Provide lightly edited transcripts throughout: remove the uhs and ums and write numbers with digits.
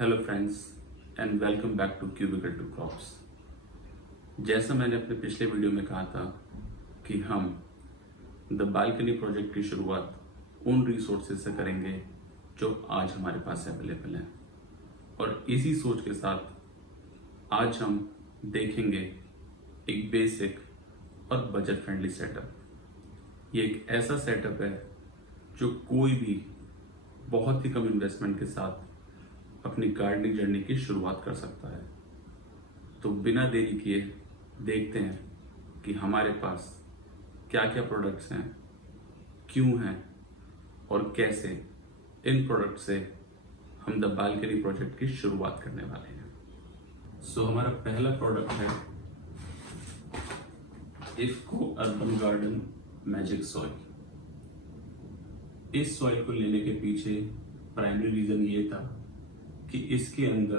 Hello friends and welcome back to cubicle to crops. जैसा मैंने अपने पिछले वीडियो में कहा था कि हम द बालकनी प्रोजेक्ट की शुरुआत उन रिसोर्सेज से करेंगे जो आज हमारे पास अवेलेबल हैं, और इसी सोच के साथ आज हम देखेंगे एक बेसिक और बजट फ्रेंडली सेटअप। ये एक ऐसा सेटअप है जो कोई भी बहुत ही कम इन्वेस्टमेंट के साथ अपनी गार्डनिंग जर्नी की शुरुआत कर सकता है। तो बिना देरी किए देखते हैं कि हमारे पास क्या क्या प्रोडक्ट्स हैं, क्यों हैं और कैसे इन प्रोडक्ट से हम द बालकनी प्रोजेक्ट की शुरुआत करने वाले हैं। सो हमारा पहला प्रोडक्ट है IFFCO urban garden magic soil. इस सॉइल को लेने के पीछे प्राइमरी रीजन ये था कि इसके अंदर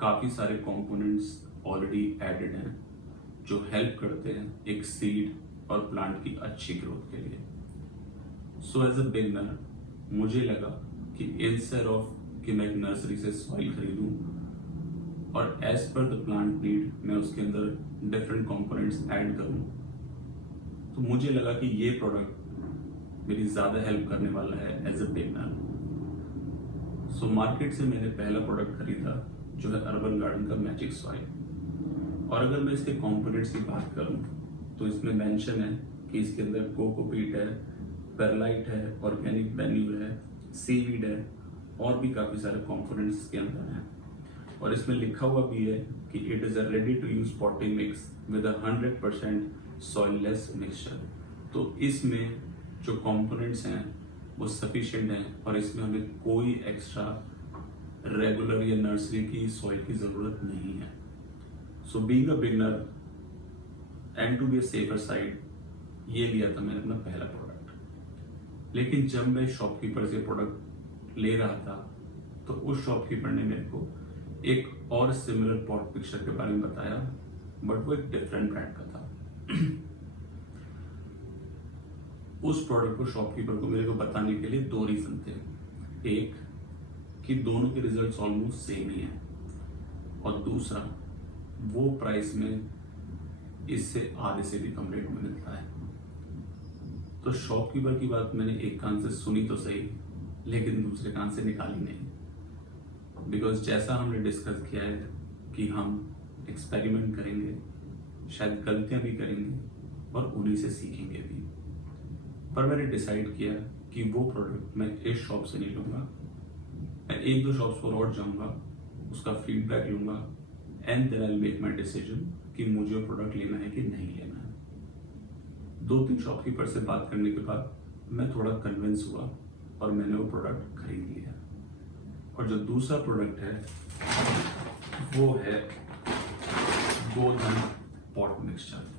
काफ़ी सारे कंपोनेंट्स ऑलरेडी एडेड हैं जो हेल्प करते हैं एक सीड और प्लांट की अच्छी ग्रोथ के लिए। सो एज अ बिगनर मुझे लगा कि इंस्टेड ऑफ कि मैं एक नर्सरी से सॉइल खरीदूं और as per the plant need मैं उसके अंदर डिफरेंट कंपोनेंट्स ऐड करूं, तो मुझे लगा कि ये प्रोडक्ट मेरी ज़्यादा हेल्प करने वाला है as a beginner. So market से मैंने पहला प्रोडक्ट खरीदा जो है अर्बन गार्डन का मैजिक सॉइल। और अगर मैं इसके कंपोनेंट्स की बात करूं तो इसमें मेंशन है कि इसके अंदर कोकोपीट है, परलाइट है, ऑर्गेनिक मैन्यूर है, सीवीड है और भी काफ़ी सारे कंपोनेंट्स इसके अंदर हैं। और इसमें लिखा हुआ भी है कि it is a ready to use potting mix with 100% soilless mixture. तो इसमें जो कंपोनेंट्स हैं वो सफिशिएंट हैं और इसमें हमें कोई एक्स्ट्रा रेगुलर या नर्सरी की सॉइल की ज़रूरत नहीं है। So being a beginner and to be a safer side ये लिया था मैंने अपना पहला प्रोडक्ट। लेकिन जब मैं शॉपकीपर से प्रोडक्ट ले रहा था तो उस शॉपकीपर ने मेरे को एक और सिमिलर पॉट पिक्चर के बारे में बताया, बट वो एक डिफरेंट ब्रांड का था। उस प्रोडक्ट को शॉपकीपर को मेरे को बताने के लिए दो रीजन थे। एक कि दोनों के रिजल्ट्स ऑलमोस्ट सेम ही हैं, और दूसरा वो प्राइस में इससे आधे से भी कम रेट में मिलता है। तो शॉपकीपर की बात मैंने एक कान से सुनी तो सही, लेकिन दूसरे कान से निकाली नहीं। बिकॉज जैसा हमने डिस्कस किया है कि हम एक्सपेरिमेंट करेंगे, शायद गलतियां भी करेंगे और उन्हीं से सीखेंगे भी। पर मैंने डिसाइड किया कि वो प्रोडक्ट मैं इस शॉप से नहीं लूँगा। मैं एक दो शॉप्स पर और जाऊँगा, उसका फीडबैक लूँगा and then I will make my decision कि मुझे वो प्रोडक्ट लेना है कि नहीं लेना है। 2-3 शॉपकीपर से बात करने के बाद मैं थोड़ा कन्विंस हुआ और मैंने वो प्रोडक्ट खरीद लिया। और जो दूसरा प्रोडक्ट है वो है गोधन पॉट मिक्सचर।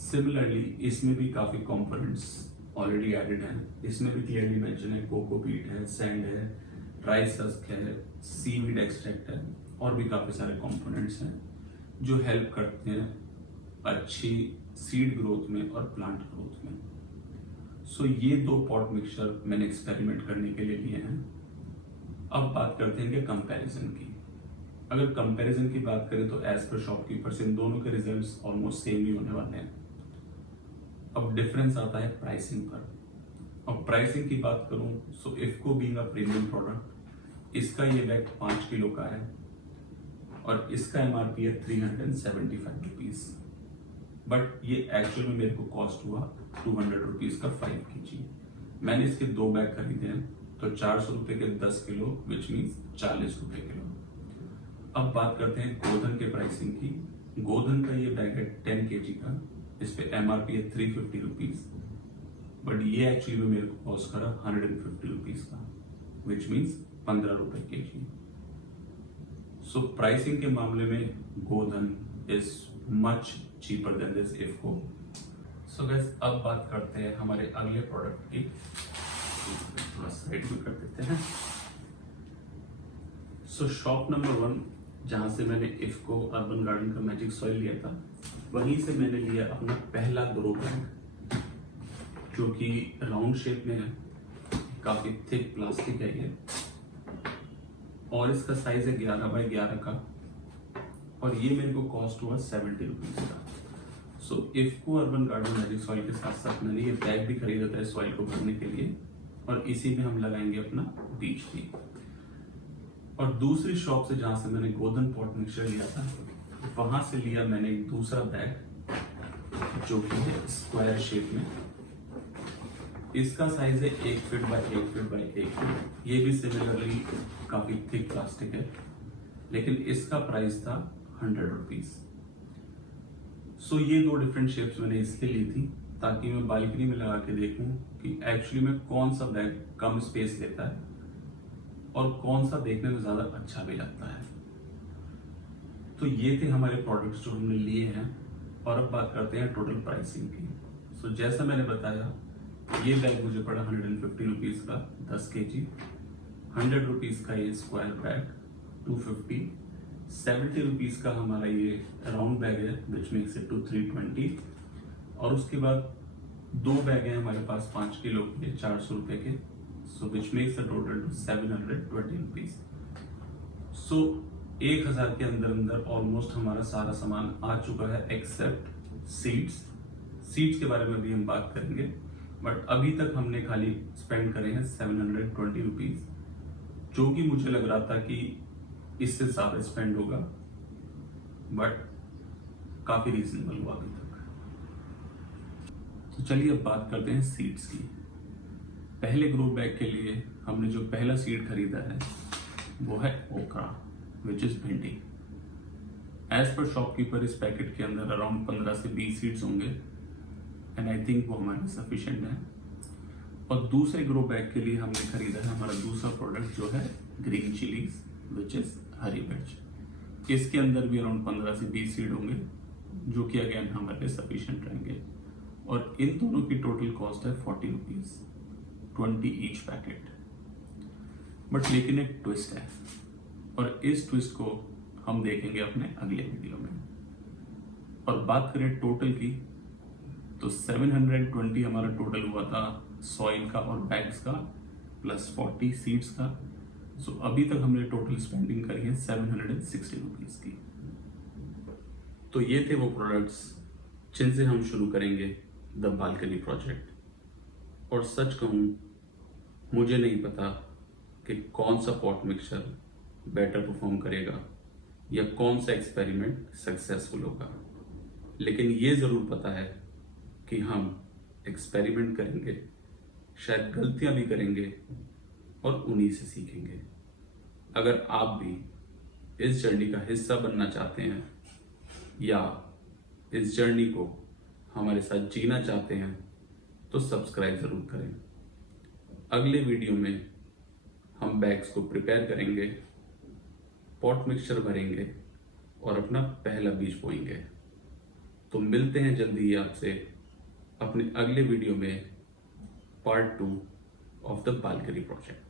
सिमिलरली इसमें भी काफ़ी कंपोनेंट्स ऑलरेडी एडेड हैं। इसमें भी क्लियरली मेंशन है कोकोपीट है, सैंड है, राइस हस्क है, सीवीड एक्सट्रैक्ट है और भी काफ़ी सारे कंपोनेंट्स हैं जो हेल्प करते हैं अच्छी सीड ग्रोथ में और प्लांट ग्रोथ में। सो ये दो पॉट मिक्सचर मैंने एक्सपेरिमेंट करने के लिए लिए हैं। अब बात करते हैं कि कंपैरिजन की। अगर कंपैरिजन की बात करें तो एज पर शॉपकीपर्स इन दोनों के रिजल्ट्स ऑलमोस्ट सेम ही होने वाले हैं। अब डिफरेंस आता है प्राइसिंग पर। अब प्राइसिंग की बात करूं so IFFCO being a premium product, इसका ये बैग 5 किलो का है और इसका एमआरपी है 375 रुपीज, बट ये एक्चुअल में मेरे को कॉस्ट हुआ 200 रुपीज का 5 kg। मैंने इसके 2 बैग खरीदे हैं तो 400 रुपए के 10 किलो विच मीन्स 40 रुपए किलो। अब बात करते हैं गोधन के प्राइसिंग की। गोधन का ये बैग है 10 kg का, इस पे एमआरपी है 350 रुपीज, बट ये एक्चुअली में मेरे को कॉस्ट करा 150 रुपीज का विच मीन्स 15 रुपए kg। सो प्राइसिंग के मामले में Godhan is much cheaper than this IFFCO. So guys अब बात करते हैं हमारे अगले प्रोडक्ट की। थोड़ा साइड में कर देते हैं। सो शॉप नंबर 1 जहां से मैंने इफ्को अर्बन गार्डन का मैजिक सॉइल लिया था, वहीं से मैंने लिया अपना पहला ग्रो बैग जो कि राउंड शेप में है, काफी थिक प्लास्टिक है ये। और इसका साइज है 11x11 का, और ये मेरे को कॉस्ट हुआ 70 रुपीज का। So IFFCO urban garden magic soil के साथ साथ मैंने ये बैग भी खरीदा था सॉइल को भरने के लिए, और इसी में हम लगाएंगे अपना बीज भी। और दूसरी शॉप से जहां से मैंने गोल्डन पॉट मिक्सचर लिया था, वहां से लिया मैंने एक दूसरा बैग जो कि है स्क्वायर शेप में। इसका साइज है 1 feet by 1 feet by 1 feet. ये भी सिमिलरली काफी थिक प्लास्टिक है, लेकिन इसका प्राइस था 100 रुपीज। सो ये दो डिफरेंट शेप्स मैंने इसलिए ली थी ताकि मैं बालकनी में लगा के देखूं कि एक्चुअली में कौन सा बैग कम स्पेस लेता है और कौन सा देखने में ज्यादा अच्छा भी लगता है। तो ये थे हमारे प्रोडक्ट्स जो हमने लिए हैं, और अब बात करते हैं टोटल प्राइसिंग की। सो जैसा मैंने बताया, ये बैग मुझे पड़ा 150 रुपीज का 10 kg, 100 रुपीज का ये स्क्वायर बैग 250, 70 रुपीज का हमारा ये राउंड बैग है विच मेक्स इट टू 320, और उसके बाद दो बैग हैं हमारे पास 5 किलो के 400 रुपए के, so which makes the total to 720 rupees. So 1000 के अंदर अंदर ऑलमोस्ट हमारा सारा सामान आ चुका है एक्सेप्ट सीड्स। सीड्स के बारे में भी हम बात करेंगे, बट अभी तक हमने खाली स्पेंड करे हैं 720 रुपीज, जो कि मुझे लग रहा था कि इससे ज्यादा स्पेंड होगा, बट काफी रीजनेबल हुआ अभी तक। तो चलिए अब बात करते हैं सीड्स की। पहले ग्रो बैग के लिए हमने जो पहला सीड खरीदा है वो है ओकरा विच इज भिंडी। एज पर शॉपकीपर इस पैकेट के अंदर अराउंड 15 से 20 सीड्स होंगे, एंड आई थिंक वो हमारे सफिशिएंट है। और दूसरे ग्रो बैग के लिए हमने खरीदा है हमारा दूसरा प्रोडक्ट जो है ग्रीन चिलीज विच इज हरी मिर्च। इसके अंदर भी अराउंड 15 से 20 सीड होंगे, जो कि अगेन हमारे लिए सफिशिएंट रहेंगे। और इन दोनों की टोटल कॉस्ट है 40 रुपीज, 20 ईच पैकेट। बट लेकिन एक ट्विस्ट है, और इस ट्विस्ट को हम देखेंगे अपने अगले वीडियो में। और बात करें टोटल की, तो 720 हमारा टोटल हुआ था सॉइल का और बैग्स का, प्लस 40 सीड्स का। सो अभी तक हमने टोटल स्पेंडिंग करी है 760 रुपीज की। तो ये थे वो प्रोडक्ट्स जिनसे हम शुरू करेंगे द बालकनी प्रोजेक्ट। और सच कहूं, मुझे नहीं पता कि कौन सा पॉट मिक्सचर बेटर परफॉर्म करेगा या कौन सा एक्सपेरिमेंट सक्सेसफुल होगा, लेकिन ये जरूर पता है कि हम एक्सपेरिमेंट करेंगे, शायद गलतियां भी करेंगे और उन्हीं से सीखेंगे। अगर आप भी इस जर्नी का हिस्सा बनना चाहते हैं या इस जर्नी को हमारे साथ जीना चाहते हैं, तो सब्सक्राइब जरूर करें। अगले वीडियो में हम बैग्स को प्रिपेयर करेंगे, पॉट मिक्सचर भरेंगे और अपना पहला बीज बोएंगे। तो मिलते हैं जल्दी ही आपसे अपने अगले वीडियो में, part 2 of the balcony project.